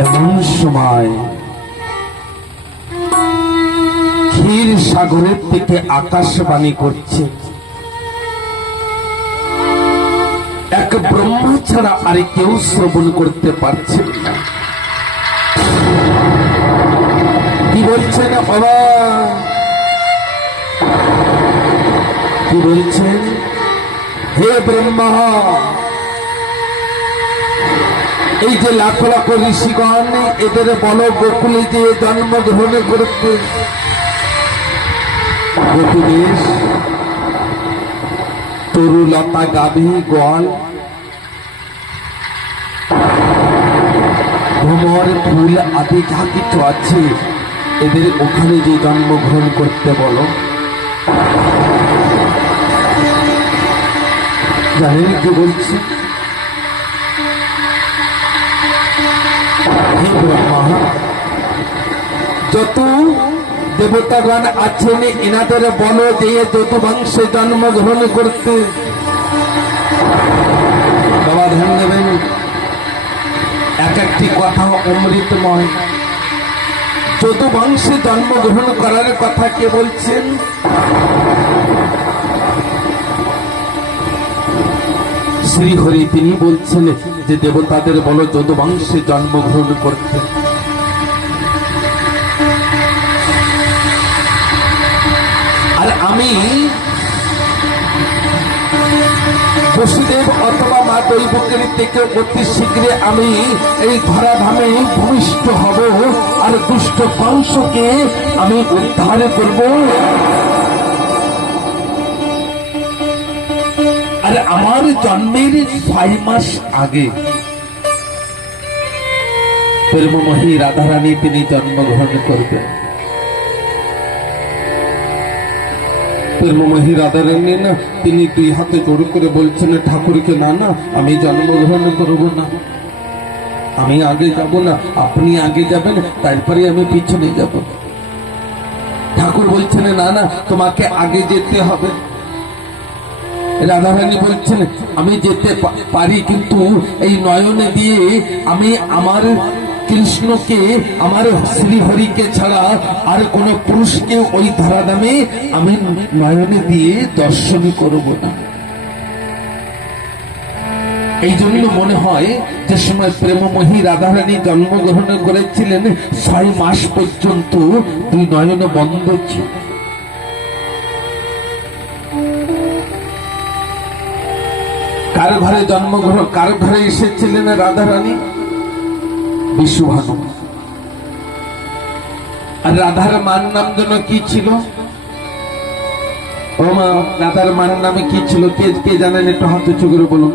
এমন সময় ক্ষীর সাগরের থেকে আকাশবাণী করছে, এক ব্রহ্মা ছাড়া আর কেউ শ্রবণ করতে পারছে না। কি বলছেন বাবা? কি বলছেন? হে ব্রহ্মা, এই যে লাখ লাখ ঋষিগণ, এদের বলো গোকুলে যে জন্মগ্রহণ করতে। গোকুলেশ তরুলতা গাভী গোয়াল ভ্রমর ফুল আদি যা কিছু আছে, এদের ওখানে যে জন্মগ্রহণ করতে বলো। জানেন কি বলছি? হে ব্রহ্মা, যত দেবতাগণ আছেন এনাদের বলো যে যত বংশে জন্মগ্রহণ করতে। বাবা ধ্যান দেবেন, এক একটি কথা অমৃতময়। যত বংশে জন্মগ্রহণ করার কথা কে বলছেন? শ্রীহরি তিনি বলছেন যে দেবতাদের বলো যত বংশে জন্মগ্রহণ করতে। আর আমি বসুদেব অথবা মা দৈবকের থেকে অতি শীঘ্রে আমি এই ধরাধামে ভূমিষ্ঠ হব, আর দুষ্ট বংশকে আমি উদ্ধার করব। আর আমার জন্মের 6 মাস আগে প্রেমময়ী রাধারানী তিনি জন্মগ্রহণ করবেন। প্রেমময়ী রাধারানী না, তিনি 2 হাতে জোড় করে বলছেন ঠাকুরকে, না না, আমি জন্মগ্রহণ করব না, আমি আগে যাব না, আপনি আগে যাবেন, তারপরে আমি পিছনে যাব। ঠাকুর বলছেন না না, তোমাকে আগে যেতে হবে। রাধারানী বলছেন আমি যেতে পারি, কিন্তু এই নয়নে দিয়ে আমি আমার কৃষ্ণকে, আমার শ্রীহরিকে ছাড়া আর কোন পুরুষকে ওই ধরাধামে আমি নয়নে দিয়ে দর্শন করব না। এই জন্য মনে হয় যে সময় প্রেমময়ী রাধারানী জন্মগ্রহণ করেছিলেন 6 মাস পর্যন্ত 2 নয়ন বন্ধ ছিল। কার ঘরে জন্মগ্রহণ, কার ঘরে এসেছিলেন রাধারানী? বিশ্বভানু। আর রাধার মার নাম যেন কি ছিল? ও মা, রাধার মার নামে কি ছিল? কে জানেন? একটু হাত উঁচু করে বলুন।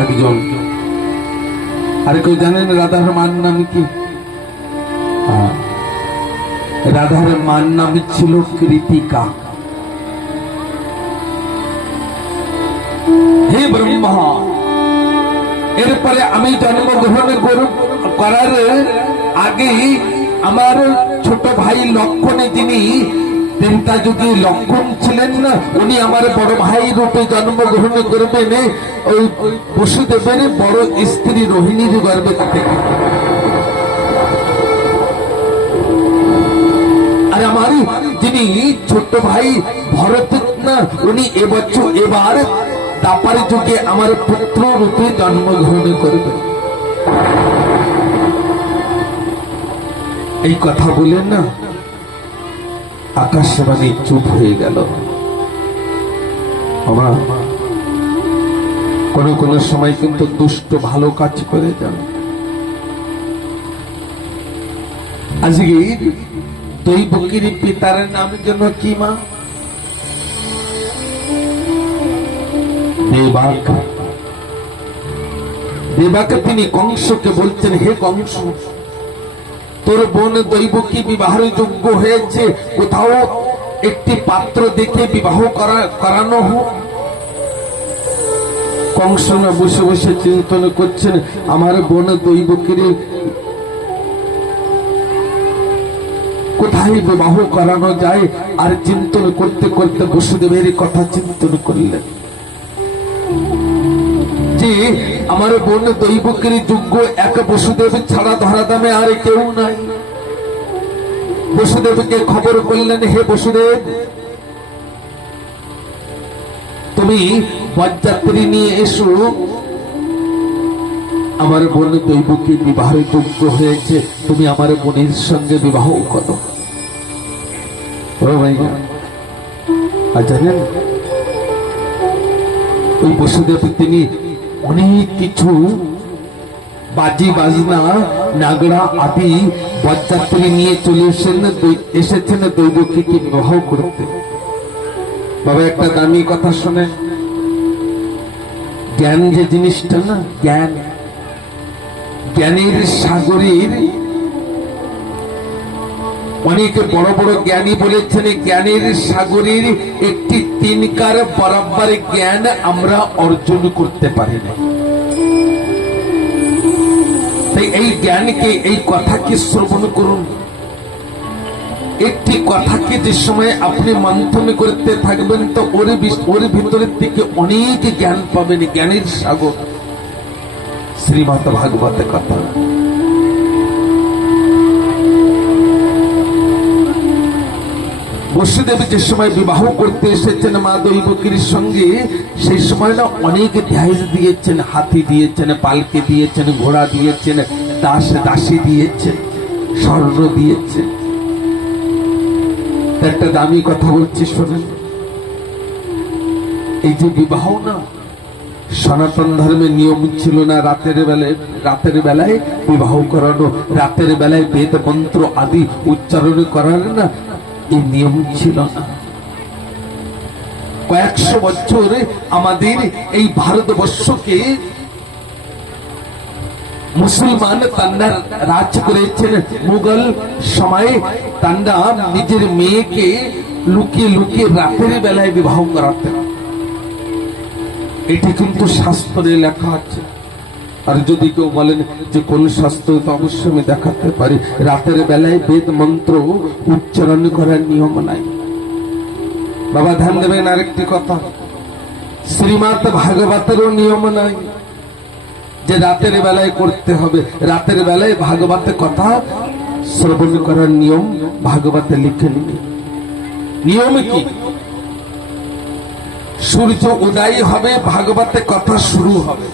একজন। আর কেউ জানেন রাধার মার নাম কি? রাধার মার নাম ছিল কৃতিকা। হে ব্রহ্মা, এরপরে আমি জন্মগ্রহণ করার আগে আমার ছোট ভাই লক্ষণে, যিনি দেবতা যুগে লক্ষণ ছিলেন না, উনি আমার বড় ভাই রূপে জন্মগ্রহণ করবেন ওই বসুদেবের বড় স্ত্রী রোহিণীর গর্ভে থেকে। আর আমার যিনি ছোট ভাই ভরত না, উনি এবার তারপরে যুগে আমার পুত্র রূপে জন্মগ্রহণ করবে। এই কথা বলে না আকাশবাণী চুপ হয়ে গেল। কোন কোন সময় কিন্তু দুষ্ট ভালো কাজ করে যান। আজকে দৈবকীর পিতার নাম যেন কি মা? দেবাকে তিনি কংসকে বলছেন, হে কংস, তোর বোন দৈবকী বিবাহের যোগ্য হয়েছে, কোথাও একটি পাত্র দেখে বিবাহ করানো হোক। কংস না বসে বসে চিন্তন করছেন, আমার বোন দৈবকীর কোথায় বিবাহ করানো যায়। আর চিন্তন করতে করতে বসুদেবের কথা চিন্তন করলেন যে যে আমার বোন দৈবকের যোগ্য এক বসুদেব ছাড়া ধরা দামে আর কেউ নাই। বসুদেবকে খবর করলেন, হে বসুদেব, তুমি বরযাত্রী নিয়ে এসো, আমার বোন দৈবকী বিবাহের যোগ্য হয়েছে, তুমি আমার বোনের সঙ্গে বিবাহ করো। আর জানেন ওই বসুদেব তিনি অনেক কিছু বাজি বাজনা নাগড়া আদি বরযাত্রী নিয়ে চলে এসেছেন দৈবকীকে বিবাহ করতে। বাবা একটা দামি কথা শুনে, জ্ঞান যে জিনিসটা না, জ্ঞান, জ্ঞানের সাগরের অনেকে বড় বড় জ্ঞানী বলেছেন, জ্ঞানের সাগরের একটি তিনকার বরাবর জ্ঞান আমরা অর্জন করতে পারি না। তাই এই জ্ঞানকে, এই কথাকে শ্রবণ করুন। একটি কথাকে যে সময় আপনি মন্থন করতে থাকবেন তো ওর ভিতরের থেকে অনেক জ্ঞান পাবেন, জ্ঞানের সাগর। শ্রীমদ ভাগবত কথা। বসুদেব যে সময় বিবাহ করতে এসেছেন মা দৈবকীর সঙ্গে, সেই সময় না অনেক ধ্যাজ দিয়েছেন, হাতি দিয়েছেন, পালকি দিয়েছেন, ঘোড়া দিয়েছেন, দাস দাসী দিয়েছেন, স্বর্ণ দিয়েছেন। একটা দামি কথা বলছি শোনেন, এই যে বিবাহ না, সনাতন ধর্মের নিয়ম ছিল না রাতের বেলায় বিবাহ করানো, রাতের বেলায় বেদ মন্ত্র আদি উচ্চারণ করার না, এই নিয়ম ছিল না। কয়েকশো বছর আমাদের এই ভারতবর্ষকে মুসলমান তান্ডা রাজ করেছেন। মুঘল সময়ে তান্ডা নিজের মেয়েকে লুকিয়ে লুকিয়ে রাতের বেলায় বিবাহ করাতেন। এটি কিন্তু শাস্ত্রে লেখা আছে। আর যদি কেউ বলেন যে কোন শাস্ত্র, তো অবশ্যই আমি দেখাতে পারি। রাতের বেলায় বেদ মন্ত্র উচ্চারণ করার নিয়ম নাই। বাবা ধ্যান দেবেন আরেকটি কথা, শ্রীমদ ভাগবতেরও নিয়ম নাই যে রাতের বেলায় করতে হবে। রাতের বেলায় ভাগবতে কথা শ্রবণ করার নিয়ম ভাগবতে লিখে নিবে। নিয়ম কি? সূর্য উদয় হবে, ভাগবতে কথা শুরু হবে।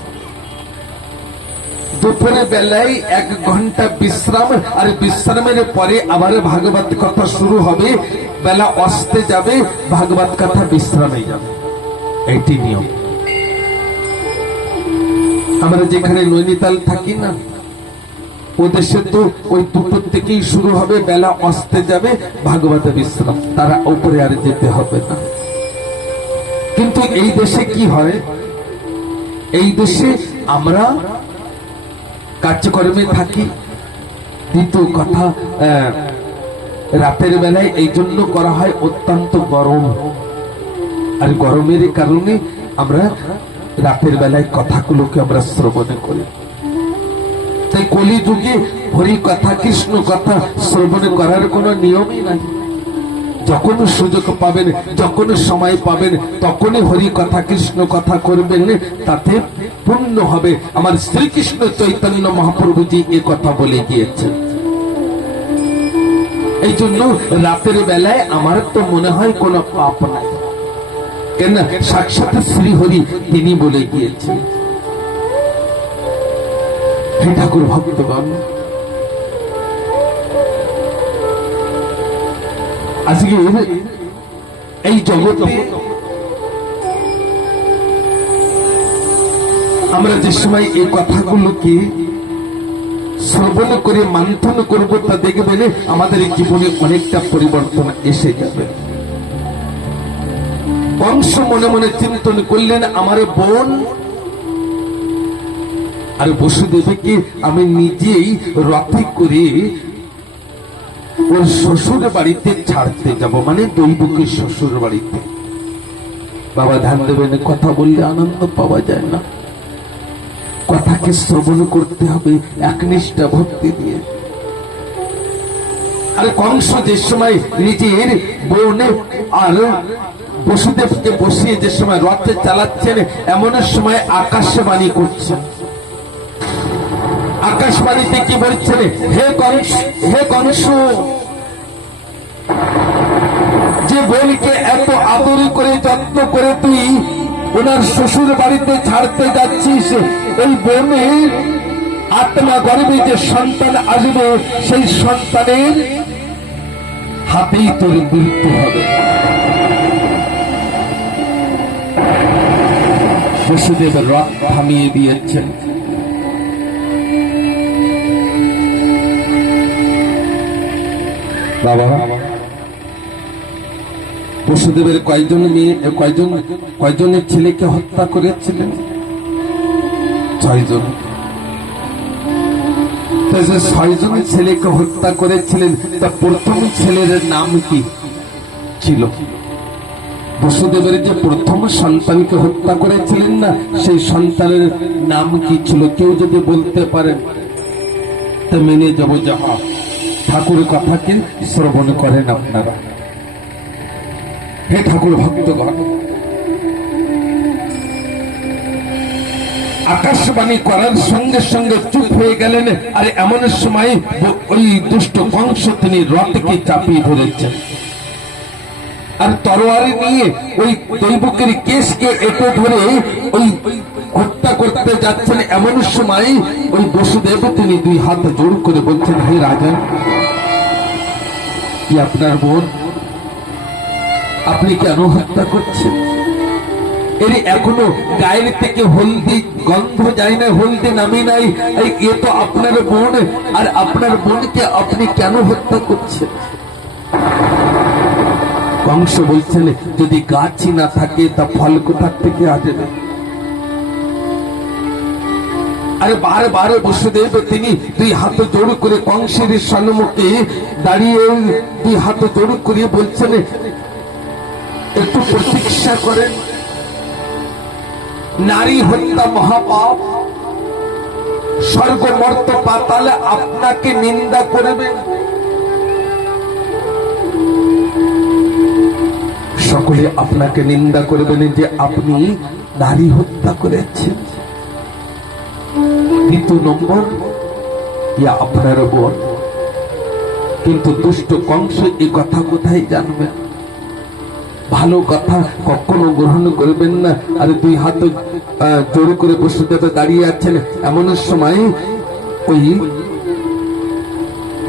দুপুরের বেলায় 1 ঘন্টা বিশ্রাম, আর বিশ্রামের পরে আবার ভাগবত কথা শুরু হবে। বেলা অস্তে যাবে, ভাগবত কথা বিশ্রামে যাবে। এটি নিয়ম। আমরা যেখানে নৈনিতাল থাকি না, ও দেশে তো ওই দুপুর থেকেই শুরু হবে, বেলা অস্তে যাবে, ভাগবত বিশ্রাম, তারা উপরে আর যেতে হবে না। কিন্তু এই দেশে কি হয়, এই দেশে আমরা কার্যক্রমে থাকি। দ্বিতীয় কথা, রাতের বেলায় এই জন্য করা হয় অত্যন্ত গরম, আর গরমের কারণে আমরা রাতের বেলায় কথাগুলোকে আমরা শ্রবণ করি। তাই কলিযুগে হরি কথা, কৃষ্ণ কথা শ্রবণ করার কোনো নিয়মই নাই। যখন সুযোগ পাবেন, যখন সময় পাবেন, তখনই হরি কথা, কৃষ্ণ কথা করবেন, তাতে পূর্ণ হবে। আমার শ্রীকৃষ্ণ চৈতন্য মহাপ্রভুজি এ কথা বলে গিয়েছেন। এই জন্য রাতের বেলায় আমার তো মনে হয় কোনো পাপ নাই, কেন সাক্ষাৎ শ্রীহরি তিনি বলে গিয়েছেন। হে ঠাকুর ভক্তগণ, আজকে এই জগতে আমরা যে সময় এই কথাগুলোকে শ্রবণ করে মন্থন করব, তা দেখবেন আমাদের জীবনে অনেকটা পরিবর্তন এসে যাবে। কংস মনে মনে চিন্তন করলেন, আমার বোন আর বসুদেবীকে আমি নিজেই রথে করে ওর শ্বশুর বাড়িতে ছাড়তে যাব, মানে দৈবকীর শ্বশুর বাড়িতে। বাবা ধ্যান দেবেন, কথা বললে আনন্দ পাওয়া যায় না, কথাকে শ্রবণ করতে হবে একনিষ্ঠা ভক্তি দিয়ে। আর কংস যে সময় নিজের বোন আর বসুদেবকে বসিয়ে যে সময় রথে চালাচ্ছেন, এমন সময় আকাশবাণী করছেন। আকাশবাণীতে কি বলছেন? হে কংস, হে কংস, যে বোনকে এত আদর করে যত্ন করে তুই ওনার শ্বশুর বাড়িতে ছাড়তে যাচ্ছিস, এই বোনে আত্মা গর্ভে যে সন্তান আসবে, সেই সন্তানের হাতেই তোর মৃত্যু হবে। বসুদেব রথ থামিয়ে দিয়েছেন। বাবা, বসুদেবের কয়জনের ছেলেকে হত্যা করেছিলেন? 6 জন। 6 জনের ছেলেকে হত্যা করেছিলেন, তা প্রথম ছেলের নাম কি ছিল? বসুদেবের যে প্রথম সন্তানকে হত্যা করেছিলেন না, সেই সন্তানের নাম কি ছিল? কেউ যদি বলতে পারেন তা মেনে যাব। যাহা ঠাকুর কথাকে শ্রবণ করেন আপনারা। হে ঠাকুর ভক্তগণ, আকাশবাণী করার সঙ্গে সঙ্গে চুপ হয়ে গেলেন। আর এমন সময় ওই দুষ্ট কংস তিনি রথকে চাপিয়ে ধরেছেন, আর তরোয়ারি নিয়ে ওই দৈবকের কেশকে এঁটো ধরে ওই হত্যা করতে যাচ্ছেন। এমন সময় ওই বসুদেব তিনি 2 হাত জোড় করে বলছেন, হে রাজা, কি আপনার বোন, আপনি কেন হত্যা করছেন? এর এখনো গায়ের থেকে হলদি গন্ধ যায় না, হলদি নামে নাই। এ তো আপনার বোন, আর আপনার বোনকে আপনি কেন হত্যা করছেন? কংস বলছেন, যদি গাছই না থাকে তা ফল কোথার থেকে আসবে? আরে বারবার বসুদেব তিনি 2 হাত জোড় করে কংসের সম্মুখে দাঁড়িয়ে 2 হাত জোড় করে বলছেন, একটু প্রতীক্ষা করেন। নারী হত্যা মহাপাপ, স্বর্গ মর্ত পাতালে আপনাকে নিন্দা করবে। সকলে আপনাকে নিন্দা করবেন যে আপনি নারী হত্যা করেছেন। 2 নম্বর, ইয়া আপনার বোন। কিন্তু দুষ্ট কংস এই কথা কোথায় জানবে? ভালো কথা কখনো গ্রহণ করবেন না। আর 2 হাত জোড় করে বসুদেব দাঁড়িয়ে আছেন। এমন সময় ওই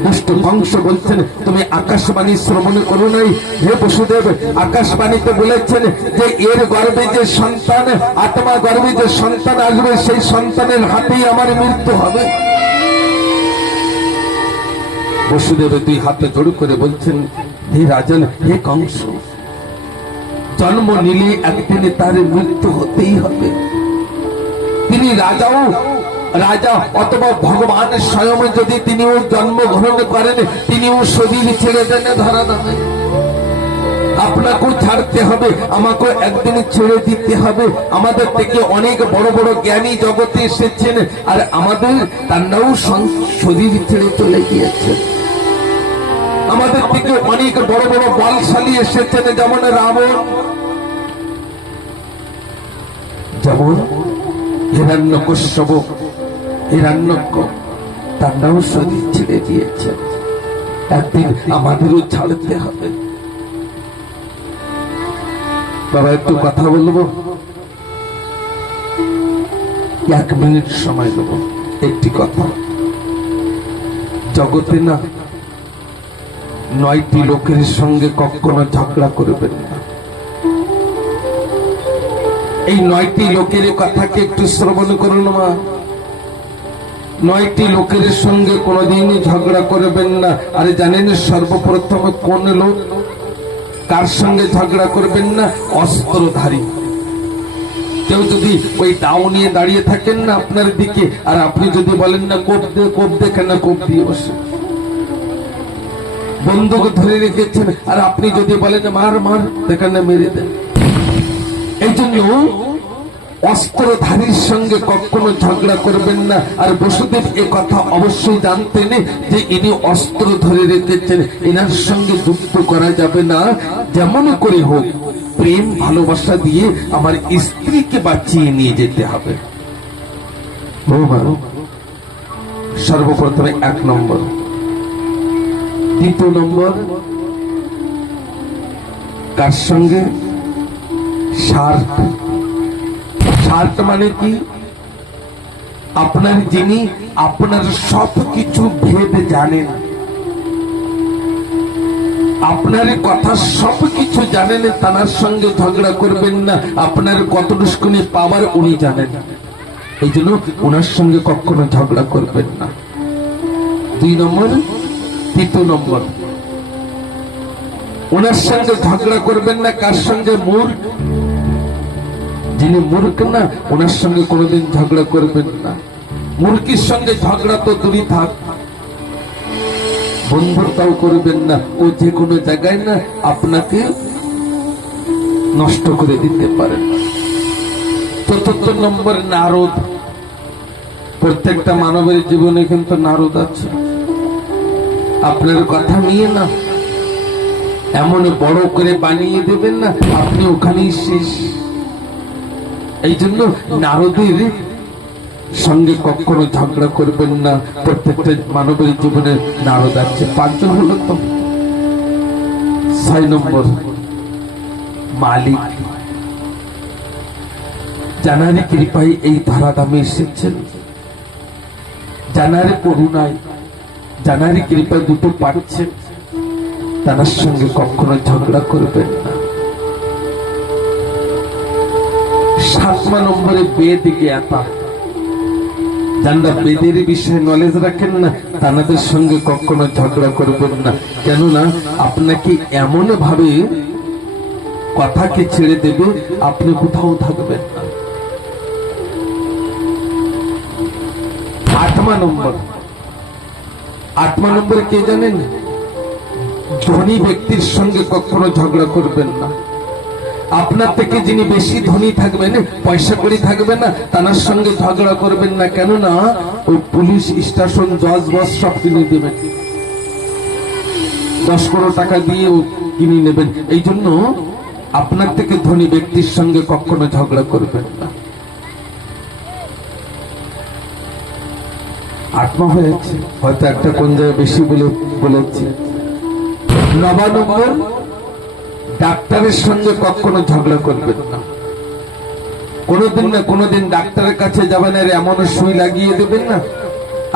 দুষ্ট কংস বলছেন, তুমি আকাশবাণী শ্রবণ করো নাই? হে বসুদেব, আকাশবাণীতে বলেছেন যে এর গর্ভে যে সন্তান, আত্মা গর্ভে যে সন্তান আসবে, সেই সন্তানের হাতেই আমার মৃত্যু হবে। বসুদেব 2 হাত জোড় করে বলছেন, হে রাজন, হে কংস, জন্ম নিলে একদিন তার মৃত্যু হতেই হবে। তিনি রাজা অথবা ভগবান স্বয়ং যদি তিনিও জন্মগ্রহণ করেন, তিনিও শরীর ছেড়ে দেন ধরা দেবে। আপনাকেও ছাড়তে হবে, আমাকেও একদিন ছেড়ে দিতে হবে। আমাদের থেকে অনেক বড় বড় জ্ঞানী জগতে এসেছেন, আর আমাদের তারাও শরীর ছেড়ে চলে গিয়েছেন। আমাদের থেকে অনেক বড় বড় বলশালী এসেছেন, যেমন রাবণ, যেমন হিরণ্যকশ্যপ, হিরণ্যক, তারাও শরীর ছেড়ে দিয়েছেন। একদিন আমাদেরও ছাড়তে হবে। বাবা, একটু কথা বলবো, 1 মিনিট সময় দেব। একটি কথা, জগতে না 9টি লোকের সঙ্গে কখনো ঝগড়া করবেন না। এই 9টি লোকের কথাকে একটু শ্রবণ করুন মা। 9টি লোকের সঙ্গে কোনোদিন ঝগড়া করবেন না। আরে জানেন সর্বপ্রথম কোন লোক, কার সঙ্গে ঝগড়া করবেন না? অস্ত্রধারী। কেউ যদি ওই দাও নিয়ে দাঁড়িয়ে থাকেন না আপনার দিকে, আর আপনি যদি বলেন না কোপ দে, কেন কোপ দিয়ে বসে? বন্দুক ধরে রেখেছেন, আর আপনি যদি বলেন মার, সেখানে মেরে দেন। এই জন্য অস্ত্রধারীর সঙ্গে কখনো ঝগড়া করবেন না। আর বসুদেব এ কথা অবশ্যই জানতেন যে ইনি অস্ত্র ধরে রেখেছেন, এনার সঙ্গে যুদ্ধ করা যাবে না। যেমন করে হোক প্রেম ভালোবাসা দিয়ে আমার স্ত্রীকে বাঁচিয়ে নিয়ে যেতে হবে। সর্বপ্রথমে 1 নম্বর। দ্বিতীয় নম্বর, কার সঙ্গে? শার্ট। শার্ট মানে কি? আপনার যিনি আপনার সবকিছু ভেদ জানেন, আপনার কথা সবকিছু জানেন, তার সঙ্গে ঝগড়া করবেন না। আপনার কতটুকু পাওয়ার উনি জানেন, এই জন্য ওনার সঙ্গে কখনো ঝগড়া করবেন না। 2 নম্বর। তৃতীয় নম্বর, ওনার সঙ্গে ঝগড়া করবেন না। কার সঙ্গে? মূর্খ। যিনি মূর্খ না, ওনার সঙ্গে কোনোদিন ঝগড়া করবেন না। মূর্খের সঙ্গে ঝগড়া তো দূরই থাক, বন্ধুতাও করবেন না। ও যে কোনো জায়গায় না আপনাকে নষ্ট করে দিতে পারে। 4 নম্বর, নারদ। প্রত্যেকটা মানবের জীবনে কিন্তু নারদ আছে। আপনার কথা নিয়ে না এমন বড় করে বানিয়ে দেবেন না, আপনি ওখানেই শেষ। এই জন্য নারদের সঙ্গে কখনো ঝগড়া করবেন না। প্রত্যেকটা মানবের জীবনে নারদ আছে। 5 জন হলো তো। 6 নম্বর, মালিক। জানারে কৃপায় এই ধরাধামে এসেছেন, জানারে করুণায়, জানারে কৃপায় দুটো পাচ্ছেন, তার সঙ্গে কখনো ঝগড়া করবেন না। 7 নম্বরে বেদ জ্ঞাতা। যারা বেদের বিষয়ে নলেজ রাখেন না, তাদের সঙ্গে কখনো ঝগড়া করবেন না। কেননা আপনাকে এমন ভাবে কথাকে ছেড়ে দেবে, আপনি কোথাও থাকবেন না। 8 নম্বর। 8 নম্বরে কে জানেন? ধনী ব্যক্তির সঙ্গে কখনো ঝগড়া করবেন না। আপনার থেকে যিনি বেশি ধনী থাকবেন, পয়সা করে থাকবেন না, তার সঙ্গে ঝগড়া করবেন না। কেননা ওই পুলিশ স্টেশন, জজ, বস সব কিনে দেবেন, 10 কোটি টাকা দিয়ে কিনে নেবেন। এই জন্য আপনার থেকে ধনী ব্যক্তির সঙ্গে কখনো ঝগড়া করবেন না। 8 হয়েছে, হয়তো একটা কোন জায়গায় বেশি বলেছি। 9 নম্বর, ডাক্তারের সঙ্গে কখনো ঝগড়া করবেন না। কোনোদিন না কোনোদিন ডাক্তারের কাছে যাবেন আর এমন সুই লাগিয়ে দেবেন না,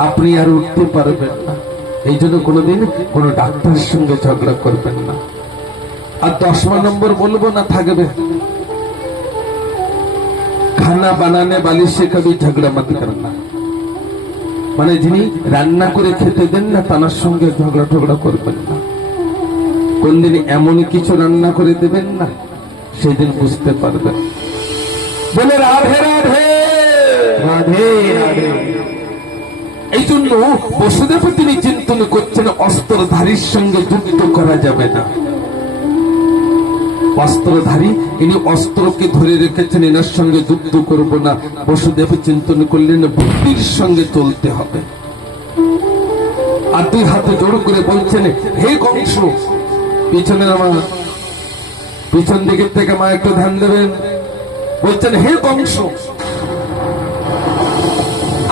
আপনি আর উঠতে পারবেন না। এই জন্য কোনোদিন কোনো ডাক্তারের সঙ্গে ঝগড়া করবেন না। আর 10 নম্বর বলবো না, থাকবে, খানা বানানে वाले से कभी झगड़ा मत करना। মানে যিনি রান্না করে খেতে দেন না, তার সঙ্গে ঝগড়া করবেন না। কোনদিন এমন কিছু রান্না করে দেবেন না, সেদিন বুঝতে পারবেন। বলে রাধে রাধে রাধে রাধে। এই জন্য বসুদেব তিনি চিন্তন করছেন, অস্ত্রধারীর সঙ্গে যুদ্ধ করা যাবে না। অস্ত্রধারী, ইনি অস্ত্রকে ধরে রেখেছেন, এনার সঙ্গে যুদ্ধ করব না। বসুদেব চিন্তন করলেন, বুদ্ধির সঙ্গে চলতে হবে। আর 2 হাতে জোড় করে বলছেন, হে কংস, পিছনে আমার পিছন দিকের থেকে মা একটু ধ্যান দেবেন। বলছেন, হে কংস,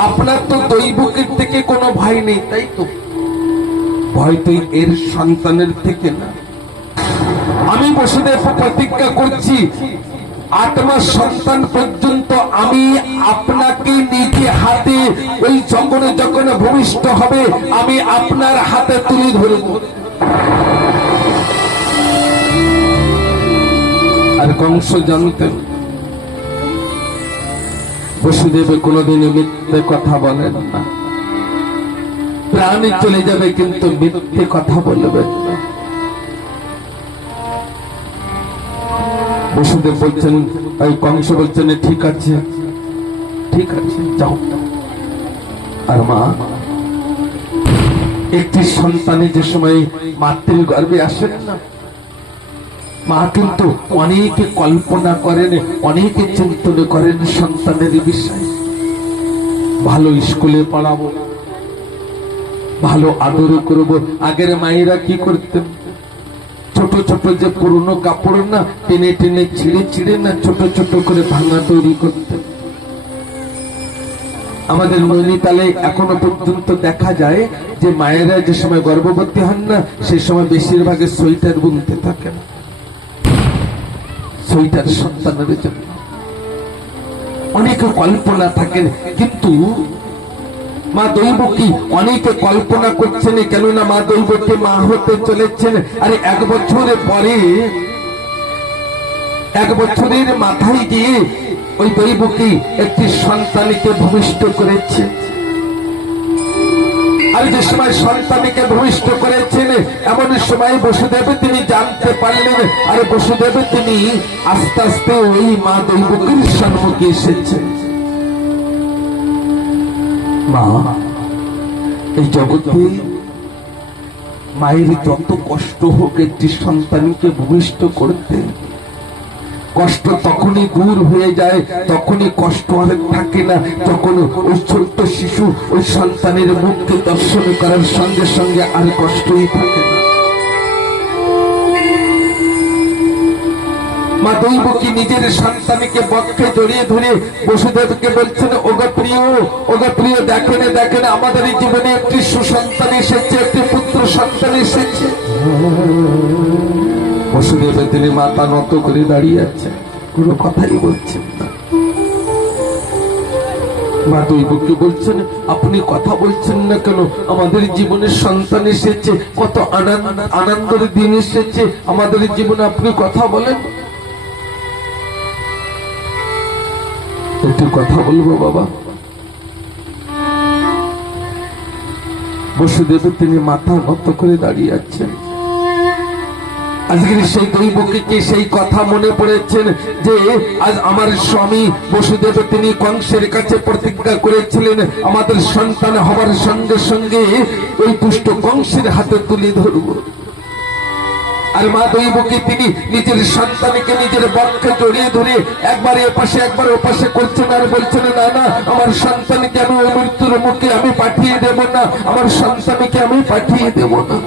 আপনার তো দৈবকের থেকে কোনো ভাই নেই, তাই তো? ভয় তো এর সন্তানের থেকে না। আমি বসুদেব প্রতিজ্ঞা করছি, 8 মাস সন্তান পর্যন্ত আমি আপনাকে নিজে হাতে, ওই যখন ভূমিষ্ঠ হবে, আমি আপনার হাতে তুলে ধরব। আর কংস জানতেন বসুদেব কোনোদিন মিথ্যে কথা বলেন না। প্রাণে চলে যাবে কিন্তু মিথ্যে কথা বলবেন না। বসুদেব বলছেন, ওই কংস বলছেন, ঠিক আছে ঠিক আছে, যাও। আর মা, একটি সন্তানের যে সময় মাতৃ গর্ভে আসেন না, মা কিন্তু অনেকে কল্পনা করেন, অনেকে চিন্তন করেন সন্তানের বিষয়ে। ভালো স্কুলে পড়াবো, ভালো আদর করব। আগের মায়েরা কি করতেন? ছোট ছোট যে পুরনো কাপড় না টেনে টেনে ছিঁড়ে ছিঁড়ে না ছোট ছোট করে ভাঙা তৈরি করতেন। আমাদের নৈনিতালে এখনো পর্যন্ত দেখা যায় যে মায়েরা যে সময় গর্ভবতী হন না সেই সময় বেশিরভাগে সোয়েটার বুনতে থাকেন, সোয়েটার সন্তানের জন্য। অনেকে কল্পনা থাকেন, কিন্তু মা দৈবকী অনেকে কল্পনা করছেন, কেননা মা দৈবকী মা হতে চলেছেন। আর 1 বছরের পরে, 1 বছরের মাথায় গিয়ে ওই দৈবকী একটি সন্তানকে ভূমিষ্ঠ করেছে। আর যে সময় সন্তানকে ভূমিষ্ঠ করেছেন এমন সময় বসুদেব তিনি জানতে পারলেন, আর বসুদেব তিনি আস্তে আস্তে ওই মা দৈবকীর সম্মুখে এসেছেন। মা, এই জগতে মায়ের যত কষ্ট হোক একটি সন্তানকে ভূমিষ্ঠ করতে, কষ্ট তখনই দূর হয়ে যায়, তখনই কষ্ট আর থাকে না যখন ওই ছোট্ট শিশু ওই সন্তানের মুখকে দর্শন করার সঙ্গে সঙ্গে আর কষ্টই থাকে না। মা দৈবকী নিজের সন্তানকে বক্ষে জড়িয়ে ধরে বসুদেবকে বলছেন, ওগো প্রিয়, দেখেন আমাদের জীবনে একটি সুসন্তান এসেছে, একটি পুত্র সন্তান এসেছে। বসুদেব তিনি মাথা নত করে দাঁড়িয়ে আছেন, কোনো কথাই বলছেন না। মা দৈবকী বলছেন, আপনি কথা বলছেন না কেন? আমাদের জীবনে সন্তান এসেছে, কত আনন্দের দিন এসেছে আমাদের জীবনে, আপনি কথা বলেন। একটু কথা বলবো বাবা। বসুদেব তিনি মাথা নত করে দাঁড়িয়ে আছেন। আজকের সেই দৈবকীকে সেই কথা মনে পড়েছেন যে আজ আমার স্বামী বসুদেব তিনি কংসের কাছে প্রতিজ্ঞা করেছিলেন আমাদের সন্তান হবার সঙ্গে সঙ্গে ওই দুষ্ট কংসের হাতে তুলে ধরব। আর মা দৈবকী তিনি নিজের সন্তানকে নিজের বক্ষে জড়িয়ে ধরে একবার এপাশে একবার ওপাশে করছেন, আর বলছেন, না আমার সন্তানকে আমি ওই মৃত্যুর মুখে আমি পাঠিয়ে দেব না, আমার সন্তানকে আমি পাঠিয়ে দেব না।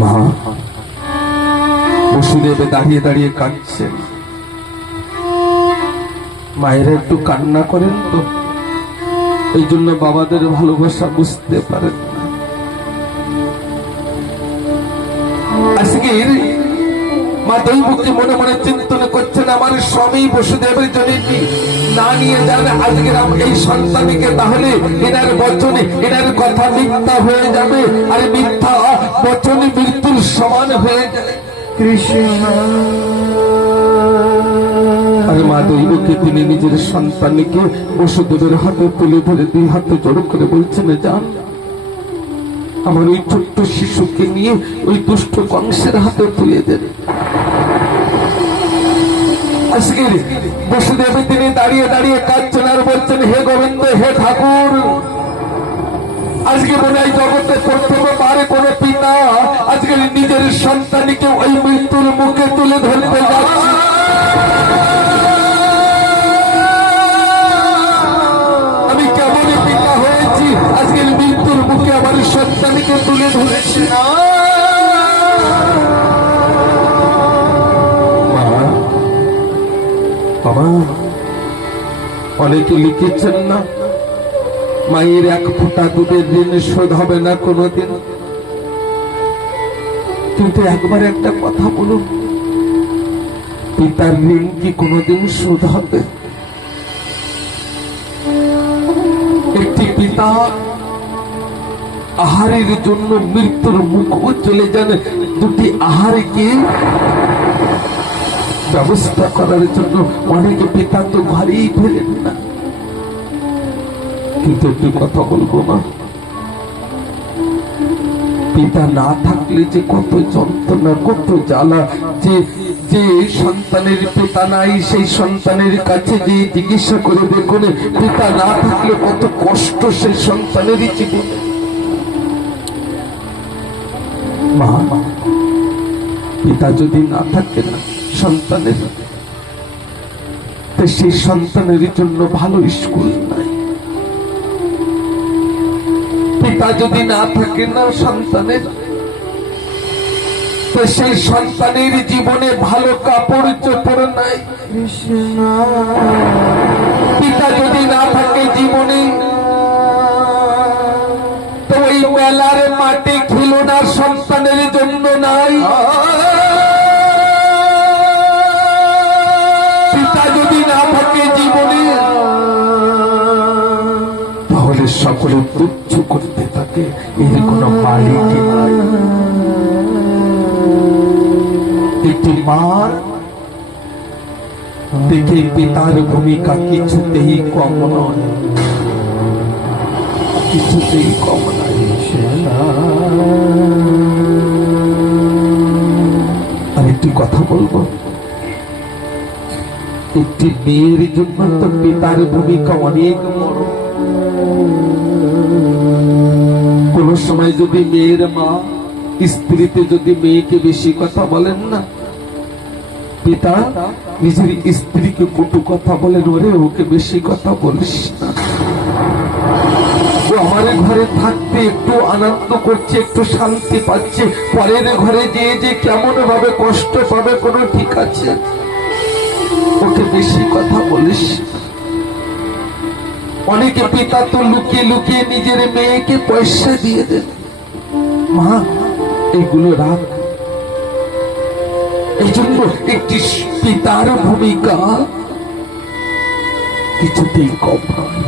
মা বসুদেব দাঁড়িয়ে দাঁড়িয়ে কাঁদছেন। মায়েরা একটু কান্না করেন তো, এই জন্য বাবাদের ভালোবাসা বুঝতে পারেন না। আজকের মা দৈবকী মনে মনে চিন্তন করছেন, আমার স্বামী বসুদেবের জন্য না নিয়ে যাবে আজকের এই সন্তানকে, তাহলে এনার বচনে এনার কথা মিথ্যা হয়ে যাবে, আর মিথ্যা বচনে মৃত্যুর সমান হয়ে যায়। কৃষ্ণ। আর মা দৈবকী তিনি নিজের সন্তানকে বসুদেবের হাতে তুলে ধরে 2 হাতে জড়ো করে বলছেন, যান আমার ওই ছোট্ট শিশুকে নিয়ে ওই দুষ্ট কংসের হাতে তুলে দেন। আজকে বসুদেব তিনি দাঁড়িয়ে দাঁড়িয়ে কাঁদছেন আর বলছেন, হে গোবিন্দ, হে ঠাকুর, আজকে মনে হয় জগতে প্রথমবার কোন পিতা আজকে নিজের সন্তানকে ওই মৃত্যুর মুখে তুলে ধরতে যাচ্ছে। আমি কেমনই পিতা হয়েছি, আজকে মৃত্যুর মুখে আমার সন্তানকে তুলে ধরেছি। অনেকে লিখেছেন না, মায়ের 1 ফোঁটা দুধের ঋণ শোধ হবে না কোনোদিন। কিন্তু একবার একটা কথা বলুন, পিতার ঋণ কি কোনোদিন শোধ হবে? একটি পিতা আহারের জন্য মৃত্যুর মুখও চলে যান, 2টি আহারকে ব্যবস্থা করার জন্য অনেক পিতা তো ঘরেই ফেরেন না। কিন্তু একটু কথা বলবো না, পিতা না থাকলে যে কত যন্ত্রণা, কত জ্বালা, যে সন্তানের পিতা নাই সেই সন্তানের কাছে যে জিজ্ঞাসা করে দেখুন, পিতা না থাকলে কত কষ্ট সেই সন্তানেরই জীবনে। মা, পিতা যদি না থাকে না সন্তানের, সেই সন্তানের জন্য ভালো স্কুল নাই। পিতা যদি না থাকে না সন্তানের, তো সেই সন্তানের জীবনে ভালো কাপড় চোপড় নাই। পিতা যদি না থাকে জীবনে, তো ওই মেলার মাঠে খেলনার সন্তানের জন্য নাই। পিতা যদি না থাকে জীবনে, তাহলে সকলে তুচ্ছ করতে থাকে, এর কোন মালিক নাই। একটি মার দেখে পিতার ভূমিকা কিছুতেই কম নয়, কিছুতেই কম নয়। আর একটি কথা বলবো, একটি মেয়ের জন্য তো পিতার ভূমিকা অনেক বড়। কোন সময় যদি মেয়ের মা স্ত্রীতে যদি মেয়েকে বেশি কথা বলেন না, পিতা নিজের স্ত্রীকে কটু কথা বলেন, ওরে ওকে বেশি কথা বলিস না, ও আমার ঘরে থাকতে একটু আনন্দ করছে, একটু শান্তি পাচ্ছে, পরের ঘরে যেয়ে যে কেমন ভাবে কষ্ট পাবে কোনো ঠিক আছে, ওকে বেশি কথা বলিস না। অনেকে পিতা তো লুকিয়ে লুকিয়ে নিজের মেয়েকে পয়সা দিয়ে দেন, মা এগুলো রাখ। এই জন্য একটি পিতার ভূমিকা কিছুতেই কম নয়।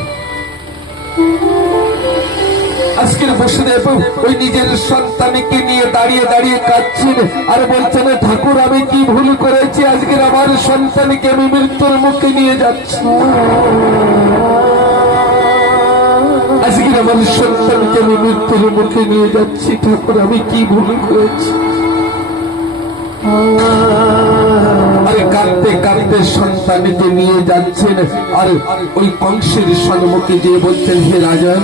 আজকের বসুদেব ওই নিজের সন্তানকে নিয়ে দাঁড়িয়ে দাঁড়িয়ে কাঁদছেন আর বলছেন, ঠাকুর আমি কি ভুল করেছি, আজকের আমার সন্তানকে আমি মৃত্যুর মুখে নিয়ে যাচ্ছি, আজকের আমার সন্তানকে আমি মৃত্যুর মুখে নিয়ে যাচ্ছি, ঠাকুর আমি কি ভুল করেছি। আরে কাঁদতে কাঁদতে সন্তানকে নিয়ে যাচ্ছেন আর ওই কংসের সম্মুখে যে বলছেন, হে রাজন,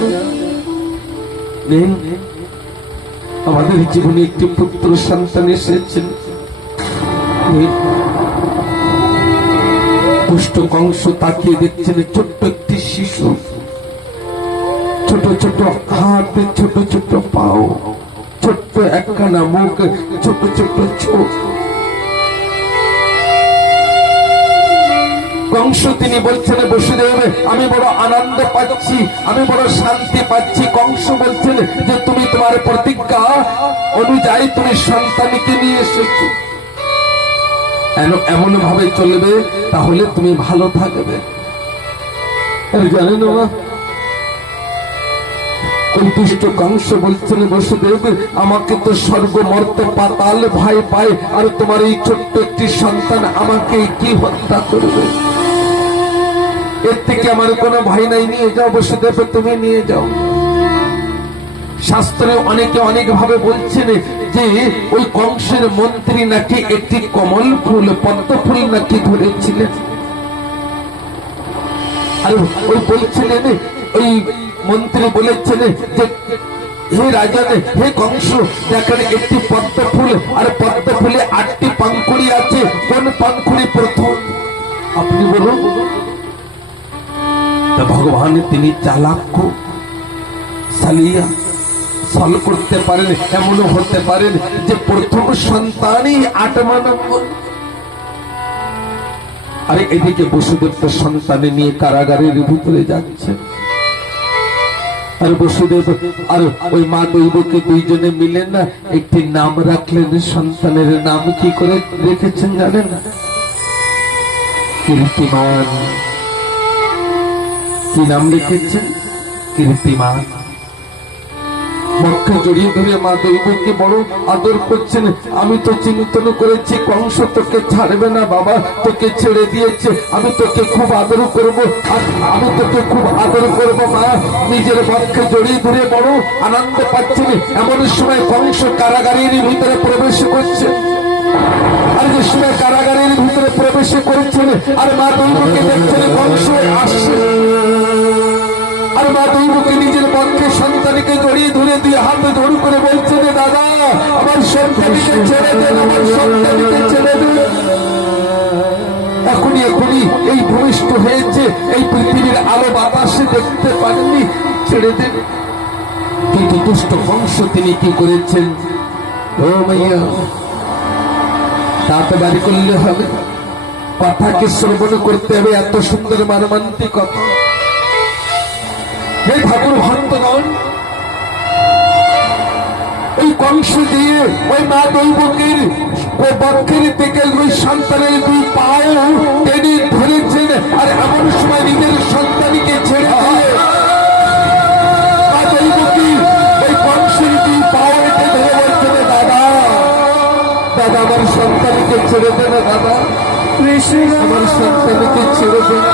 আমাদের জীবনে একটি পুত্র সন্তান এসেছেন। দুষ্ট কংস তাকিয়ে দেখছেন ছোট্ট একটি শিশু, ছোট ছোট হাত, ছোট ছোট পাও, ছোট্ট একখানা মুখ, ছোট ছোট চোখ। কংস তিনি বলছেন, বসুদেব আমি বড় আনন্দ পাচ্ছি, আমি বড় শান্তি পাচ্ছি। কংস বলছেন যে তুমি তোমার প্রতিজ্ঞা অনুযায়ী তুমি সন্তানকে নিয়ে এসেছো, এমন ভাবে চলবে তাহলে তুমি ভালো থাকবে। জানেন ওই দুষ্ট কংস বলছেন, বসুদেব আমাকে তো স্বর্গ মর্ত পাতাল ভয় পায়, আর তোমার এই ছোট্ট একটি সন্তান আমাকে কি হত্যা করবে, এর থেকে আমার কোনো ভয় নাই, নিয়ে যাও বসুদেব, তুমি নিয়ে যাও। শাস্ত্রে অনেকে অনেক ভাবে বলছেন যে ওই কংসের মন্ত্রী নাকি একটি কমল ফুল, পদ্ম ফুল নাকি ধরেছিলেন, আর ওই বলছিলেন, ওই মন্ত্রী বলেছেন যে হে রাজন, হে কংস, দেখেন একটি পদ্ম ফুল, আর পদ্ম ফুলে 8টি পাংখুড়ি আছে, কোন পাংখুড়ি প্রথম আপনি বলুন। ভগবান তিনি চালাক সালিয়া সল করতে পারেন, এমনও হতে পারেন যে প্রথম সন্তানই 8 নম্বর। আরে এদিকে বসুদেব তো সন্তানে নিয়ে কারাগারের ভিতরে যাচ্ছে, আর বসুদেব আর ওই মা দৈবকে দুইজনে মিলে না একটি নাম রাখলেন। সন্তানের নাম কি করে রেখেছেন জানেন? কীর্তিমান। কি নাম লিখেছেন? কীর্তিমান। বক্ষে জড়িয়ে ধরে মা দৈবকে বড় আদর করছেন। আমি তো চিন্তন করেছি কংস তোকে ছাড়বে না বাবা, তোকে ছেড়ে দিয়েছে, আমি তোকে খুব আদর করব, আর আমি তোকে খুব আদর করব মা। নিজের বক্ষে জড়িয়ে ধরে বড় আনন্দ পাচ্ছেন। এমন সময় কংস কারাগারের ভিতরে প্রবেশ করছে, আর যে সময় কারাগারের ভিতরে প্রবেশ করেছেন আর মা দৈবকে দেখছেন কংস আসছে, আর মা দৈবকে নিজের পক্ষে সন্তানকে জড়িয়ে ধরে 2 হাত জোর করে বলছেন, দাদা আমার সন্তানকে ছেড়ে দেন, আমার সন্তানকে ছেড়ে দেন। এখনই এই ভূমিষ্ঠ হয়েছে, এই পৃথিবীর আলো বাতাসে দেখতে পারেননি, ছেড়ে দেন। কিন্তু দুষ্ট কংস তিনি কি করেছেন? ও মাইয়া দাঁত বাড়ি করলে হবে, কথাকে শ্রবণ করতে হবে। এত সুন্দর মর্মান্তিক কথা। হে ঠাকুর ভক্তগণ, ওই কংস দিয়ে ওই মা দৈবকীর বক্ষের থেকে ওই সন্তানের দুই পাও টেনে ধরেছেন, আর এমন সময় নিজের সন্তানকে ছেড়ে দিয়ে মা দৈবকী ওই কংসের দুই পাও এটে ধরে বলছেন, দাদা দাদা আমার সন্তানকে ছেড়ে দেন, দাদা আমার সন্তানকে ছেড়ে দেন।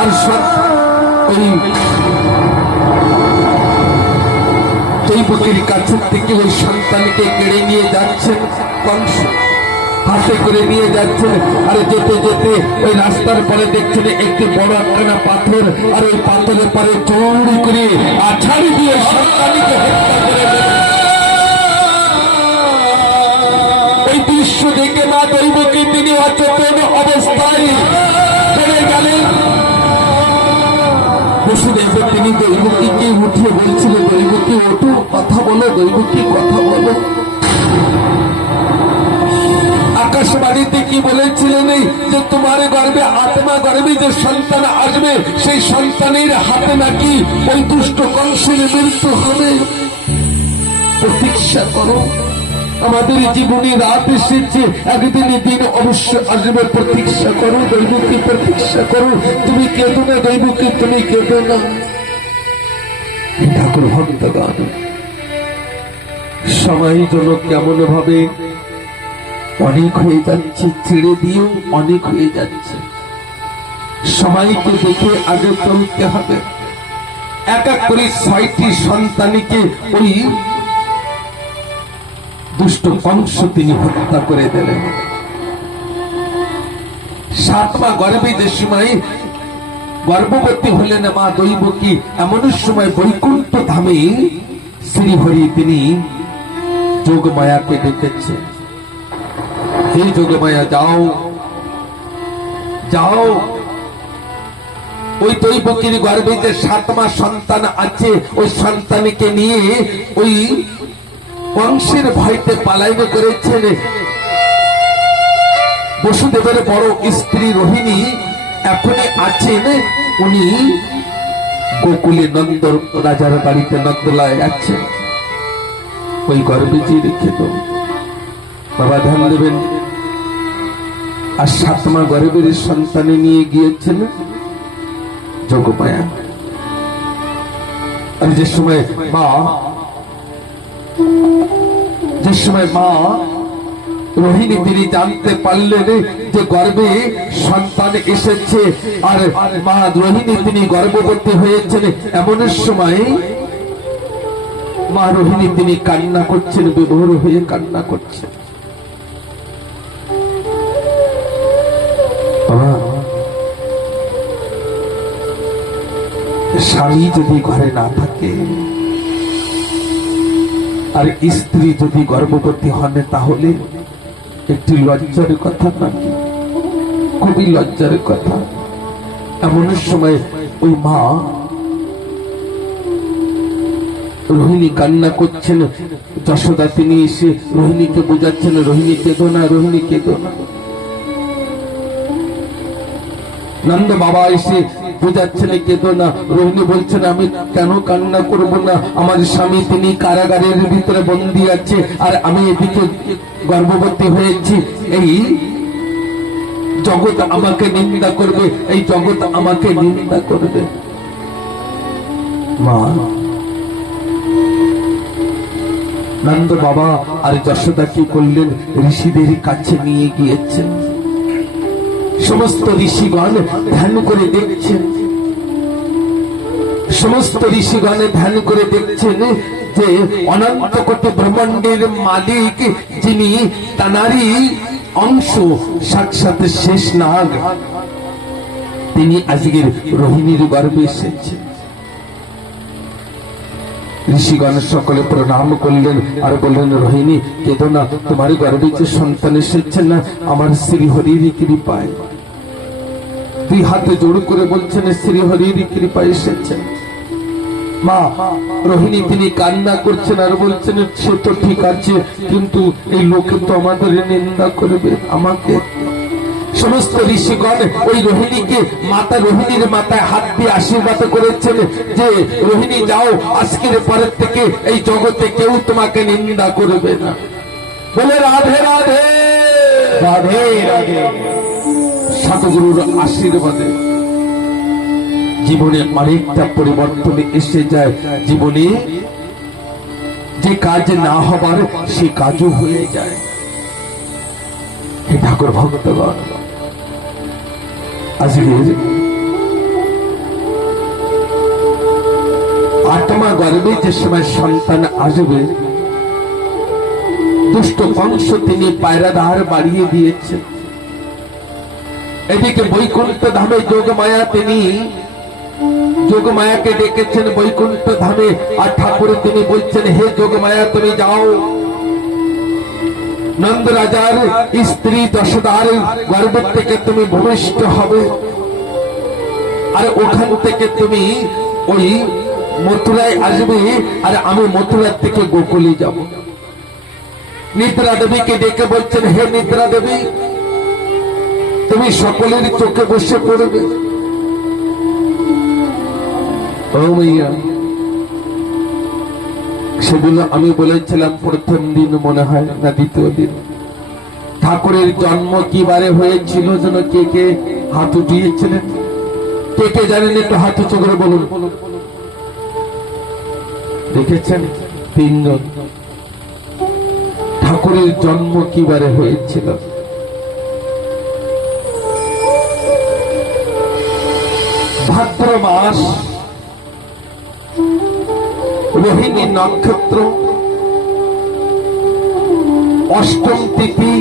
আর ওই দৈবকীর কাছের থেকে ওই সন্তানকে কেড়ে নিয়ে যাচ্ছেন কংস, হাতে করে নিয়ে যাচ্ছেন। আর যেতে যেতে ওই রাস্তার পরে দেখছেন একটি বড় একখানা পাথর, আর ওই পাথরের পরে চৌড়ি করে আছাড়ি দিয়ে সন্তানকে হত্যা করে দেন। ওই দৃশ্য দেখে মা দৈবকী তিনি অচেতন অবস্থায় পড়ে গেলেন। বসুদেব তিনি দৈবকীকে উঠিয়ে বলছিল, দৈবকী ওঠো, কথা বলো, দৈবকী কথা বলো। আকাশবাণীতে কি বলেছিলেন যে তোমার গর্ভে আত্মা গর্ভে যে সন্তান আসবে সেই সন্তানের হাতে নাকি ওই দুষ্ট কংসের মৃত্যু হবে। প্রতীক্ষা করো, আমাদের জীবনে রাত এসেছে, একদিন দিন অবশ্য আসবে, প্রতীক্ষা করো দৈবকী, প্রতীক্ষা করো। তুমি কেঁদো না দৈবকী, তুমি কেঁদো না। ঠাকুর ভক্তগণ, সময় যেন কেমন ভাবে অনেক হয়ে যাচ্ছে, ছেড়ে দিয়েও অনেক হয়ে যাচ্ছে। সময়কে দেখে আগে চলতে হবে। এক এক করে 6টি সন্তানকে ওই দুষ্ট কংস তিনি হত্যা করে দিলেন। 7 মা গর্ভে যে সময় গর্ভবতী হলেন মা দৈবকী, এমন সময় বৈকুণ্ঠ ধামে শ্রীহরি তিনি যোগমায়াকে ডেকেছে, হে যোগমায়া যাও যাও, ওই দৈবকীর গর্ভে যে 7 মা সন্তান আছে ওই সন্তানকে নিয়ে ওই কংসের ভয়তে পালাইনে করেছেন। বসুদেবের বড় স্ত্রী রোহিণী এখনই আছেন, উনি গোকুলে নন্দ রাজার বাড়িতে নন্দলায় আছেন। ওই গর্ভে যে রেখে তো বাবা ধ্যান দেবেন। আর 7 মা গর্ভের সন্তানে নিয়ে গিয়েছেন যোগমায়া। আর যে সময় মা রোহিণী তিনি জানতে পারলেন যে গর্ভে সন্তান এসেছে, আর মা রোহিণী তিনি গর্ভবতী হয়েছেন, এমন সময় মা রোহিণী তিনি কান্না করছেন, বিভোর হয়ে কান্না করছেন। স্বামী যদি ঘরে না থাকে আর স্ত্রী যদি গর্ভবতী হন, তাহলে একটি লজ্জার কথা নাকি? খুবই লজ্জার কথা। এমন সময় ওই মা রোহিণী কান্না করছেন, যশোদা তিনি এসে রোহিণীকে বোঝাচ্ছেন, রোহিণী কেঁদো না, রোহিণী কেঁদো না। নন্দ বাবা এসে বোঝাচ্ছেন, কেঁদো না। রোহিণী বলছেন, আমি কেন কান্না করব না, আমার স্বামী তিনি কারাগারের ভিতরে বন্দী আছে, আর আমি এদিকে গর্ভবতী হয়েছি। এই জগৎ আমাকে নিন্দা করবে, এই জগৎ আমাকে নিন্দা করবে। মা নন্দ বাবা আর যশোদা কি করলেন, ঋষিদের কাছে নিয়ে গিয়েছেন। সমস্ত ঋষিগণ ধ্যান করে দেখছেন, সমস্ত ঋষিগণ ধ্যান করে দেখছেন যে অনন্ত কোটি ব্রহ্মাণ্ডের মালিক যিনি, তানারই অংশ সাক্ষাৎ শেষ নাগ, তিনি আজকের রোহিণীর গর্ভে এসেছেন। ঋষিগণ সকলে প্রণাম করলেন আর বললেন, রোহিণী কেঁদো না, তোমার গর্ভে যে সন্তান এসেছেন না আমার শ্রীহরির কৃপায়। 2 হাতে জোড় করে বলছেন, শ্রীহরির কৃপায় এসেছেন। মা রোহিণী তিনি কান্না করছেন আর বলছেন সে তো ঠিক আছে, কিন্তু এই লোকে তো আমাদের নিন্দা করবে আমাকে। সমস্ত ঋষিগণ ওই রোহিণীকে রোহিণীর মাথায় হাত দিয়ে আশীর্বাদ করেছেন যে রোহিণী যাও, আজকের পরের থেকে এই জগতে কেউ তোমাকে নিন্দা করবে না। বলে রাধে রাধে রাধে রাধে। সাধুগুরুর আশীর্বাদে জীবনে অনেকটা পরিবর্তন এসে যায়। জীবনে যে কাজ না হবার সে কাজও হয়ে যায়। হে ঠাকুর ভক্তগণ, আজকের আত্মা গর্ভে যে সময় সন্তান আসবে, দুষ্ট কংস তিনি পায়রাধার বাড়িয়ে দিয়েছেন। এদিকে বৈকুণ্ঠ ধামে যোগমায়া তিনি যোগমায়াকে ডেকেছেন বৈকুণ্ঠ ধামে, আর ঠাকুর তিনি বলছেন হে যোগমায়া তুমি যাও, নন্দ রাজার স্ত্রী যশোদার গর্ভ থেকে তুমি ভূমিষ্ঠ হবে, আর ওখান থেকে তুমি ওই মথুরায় আসবে, আর আমি মথুরা থেকে গোকুলে যাব। নিদ্রা দেবীকে ডেকে বলছেন হে নিদ্রা দেবী, তুমি সকলের চোখে বসে পড়বে। ও মাইয়া, সেগুলো আমি বলেছিলাম প্রথম দিন মনে হয় না দ্বিতীয় দিন। ঠাকুরের জন্ম কি বারে হয়েছিল যেন কে কে হাত উঠিয়েছিলেন? কে কে জানেন একটু হাত উঁচু করে বলুন। দেখেছেন? তিনজন। ঠাকুরের জন্ম কি বারে হয়েছিল? ভাদ্র মাস, রোহিণী নক্ষত্র, অষ্টম তিথি,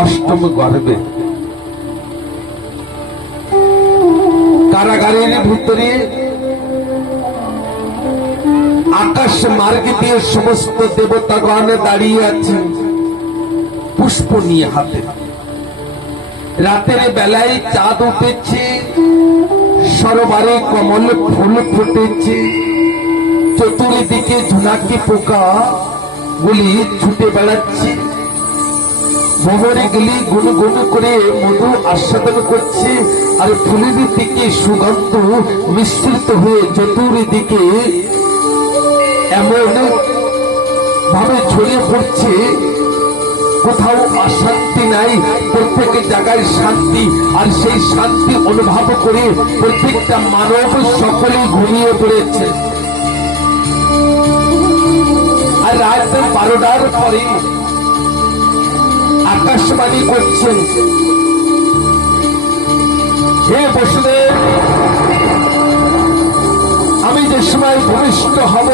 অষ্টম গর্ভে। কারাগারের ভিতরে আকাশ মার্গ দিয়ে সমস্ত দেবতাগণ দাঁড়িয়ে আছেন পুষ্প নিয়ে হাতে। রাতের বেলায় চাঁদ উঠেছে, সরোবরে কমল ফুল ফুটেছে, চতুর্দিকে ঝুনাকি পোকা গুলি ছুটে বেড়াচ্ছে, ভ্রমরে গেলি গুনগুন করে মধু আস্বাদন করছে, আর ফুলের দিকে সুগন্ধ মিশ্রিত হয়ে চতুর্দিকে এমন ভাবে ছড়িয়ে পড়ছে, কোথাও অশান্তি নাই, প্রত্যেক জায়গায় শান্তি। আর সেই শান্তি অনুভব করে প্রত্যেকটা মানব সকলেই ঘুমিয়ে পড়েছে। আর রাত 12টার পরে আকাশবাণী করছেন হে বসুদেব, আমি যে সময় ভূমিষ্ঠ হব,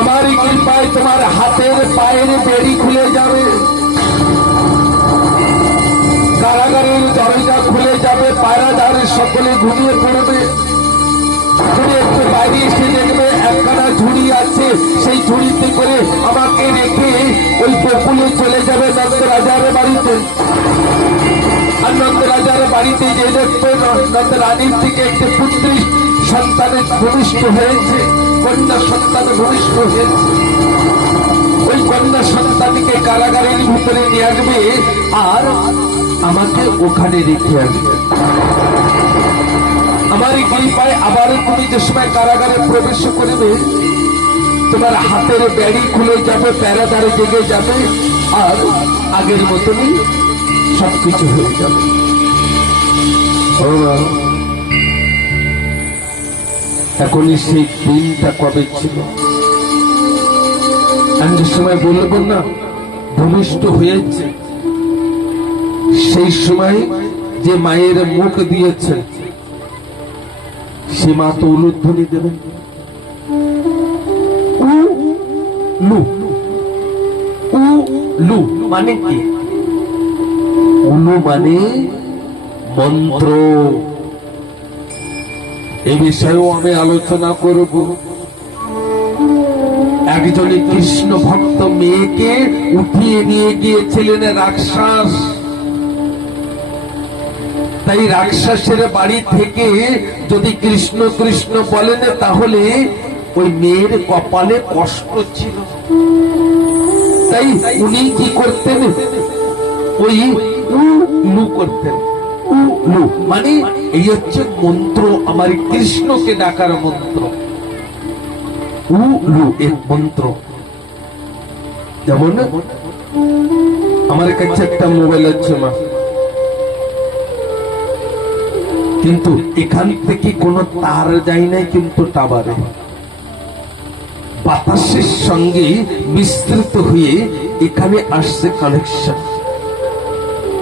আমার কৃপায় তোমার হাতের পায়ের বেড়ি খুলে যাবে, কারাগারের দরজা খুলে যাবে, পায়রাদার সকলে ঘুমিয়ে পড়বে। তুমি একটু বাইরে এসে দেখবে একখানা ঝুড়ি আছে, সেই ঝুড়িতে করে আমাকে রেখে ওই বকুলে চলে যাবে নন্দ রাজার বাড়িতে। আর নন্দ রাজার বাড়িতে যে দেখবে নন্দ রানীর থেকে একটি পুত্রী সন্তানের ভূমিষ্ঠ হয়েছে, কন্যা সন্তান ভূমিষ্ঠ হয়েছে। ওই কন্যা সন্তানকে কারাগারের ভিতরে নিয়ে আসবে আর আমাকে ওখানে রেখে আসবে। আমার কৃপায় আবার তুমি যে সময় কারাগারে প্রবেশ করবে, তোমার হাতের বেড়ি খুলে যাবে, প্যারাদারে জেগে যাবে, আর আগের মতনই সবকিছু হয়ে যাবে। এখনই সেই দিনটা কবে ছিল আমি যে সময় বলবো না ভূমিষ্ঠ হয়েছে, সেই সময় যে মায়ের মুখ দিয়েছে সে মা তো উলুধ্বনি দেবেন। মানে কি? উলু মানে মন্ত্র। এই বিষয়েও আমি আলোচনা করব। একজন কৃষ্ণ ভক্ত মেয়েকে উঠিয়ে নিয়ে গিয়েছিলেন রাক্ষস। তাই রাক্ষসের বাড়ি থেকে যদি কৃষ্ণ কৃষ্ণ বলেন তাহলে ওই মেয়ের কপালে কষ্ট ছিল, তাই উনি কি করতেন, ওই লু করতেন। লু মানে এই হচ্ছে মন্ত্র, আমার কৃষ্ণকে ডাকার মন্ত্র। লু এক মন্ত্র। যেমন আমার কাছে একটা মোবাইল আছে মা, কিন্তু এখান থেকে কোনো তার যায় নাই, কিন্তু টাওয়ারে বাতাসের সঙ্গে মিশ্রিত হয়ে এখানে আসছে কানেকশন।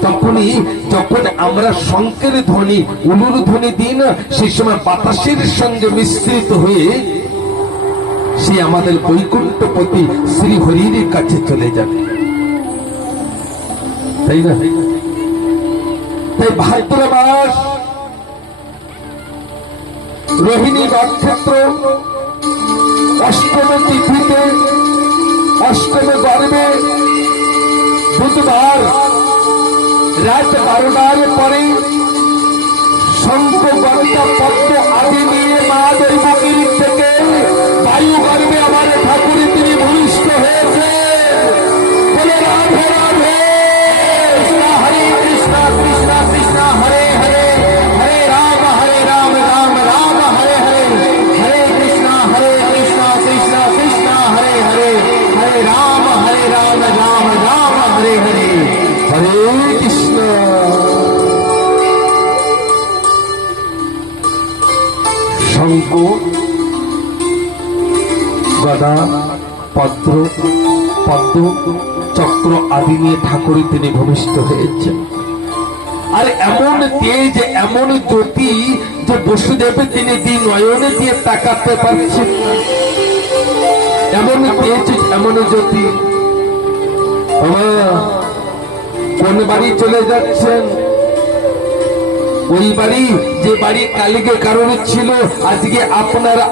তখনই যখন আমরা শঙ্কের ধ্বনি উলুর ধ্বনি দিই না, সেই সময় বাতাসের সঙ্গে মিশ্রিত হয়ে সে আমাদের বৈকুণ্ঠপতি শ্রী হরির কাছে চলে যাবে, তাই না? তাই ভাদ্র মাস রোহিণী নক্ষত্র অষ্টম তিথিতে অষ্টম গর্ভে বুধবার রাত 12টার পরে শঙ্খ গঙ্গা পদ্ম আদি নিয়ে মা দৈবগিরি থেকে বায়ু গর্ভে আমার ঠাকুর তিনি ভূমিষ্ঠ হয়েছে। বলে রাধে রাধে, কৃষ্ণ হরে কৃষ্ণ কৃষ্ণ কৃষ্ণ হরে হরে, হরে রাম রাম রাম হরে হরে, হরে কৃষ্ণ কৃষ্ণ কৃষ্ণ হরে হরে, হরে রাম রাম রাম হরে হরে, হরে কৃষ্ণ। শঙ্খ গদা পদ্ম চক্র আদি নিয়ে ঠাকুরই তিনি ভূমিষ্ঠ হয়েছেন। আর এমন তেজ এমন জ্যোতি যে বসুদেব তিনি নয়নে দিয়ে তাকাতে পারছেন না, এমন তেজ এমন জ্যোতি। কোন বাড়ি চলে যাচ্ছেন? ওই বাড়ি যে বাড়ি কালকে কারণ ছিল, আজকে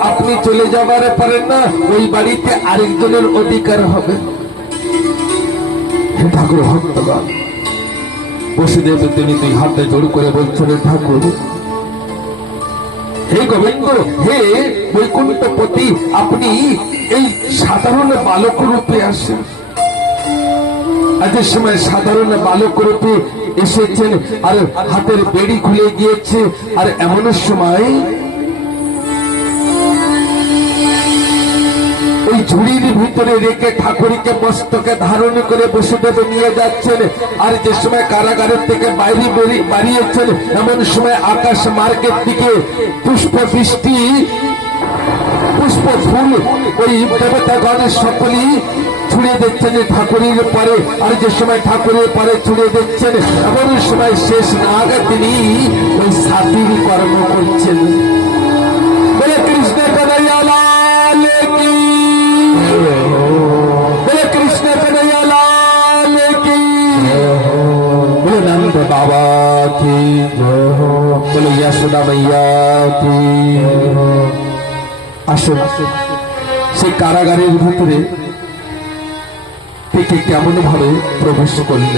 আপনি চলে যাবার পারেন না, ওই বাড়িতে আরেকজনের অধিকার হবে। হে ঠাকুর ভক্তগণ, বসুদেব তিনি দুই হাতে জোর করে বলছেন, ঠাকুর হে গোবিন্দ, হে বৈকুণ্ঠপতি, আপনি এই সাধারণ বালক রূপে আসেন। আজকের সময় সাধারণ বালক রূপে এসেছেন, আর হাতের বেড়ি খুলে গিয়েছে, আর এমন সময় ওই ঝুড়ির ভিতরে রেখে ঠাকুরকে মস্তকে ধারণ করে বসুদেব নিয়ে যাচ্ছেন। আর যে সময় কারাগারের থেকে বাইরে বাড়িয়েছেন, এমন সময় আকাশ মার্গের দিকে পুষ্প বৃষ্টি, পুষ্প ফুল ওই দেবতাগণের সকলেই ছুড়ে দিচ্ছেন ঠাকুরের পরে। আর যে সময় ঠাকুরের পরে ছুড়ে দিচ্ছেন, এমন সময় শেষ নাগ তিনি ওই সাতির কর্ম করছেন। বলে কৃষ্ণ কনৈয়া লাল কি, বলে কৃষ্ণ কনৈয়া লাল কি, বলে নন্দ বাবা কি, বলে যশোদা মাইয়া কি। আসুন সেই কারাগারের ভিতরে থেকে কেমন ভাবে প্রবেশ করলেন।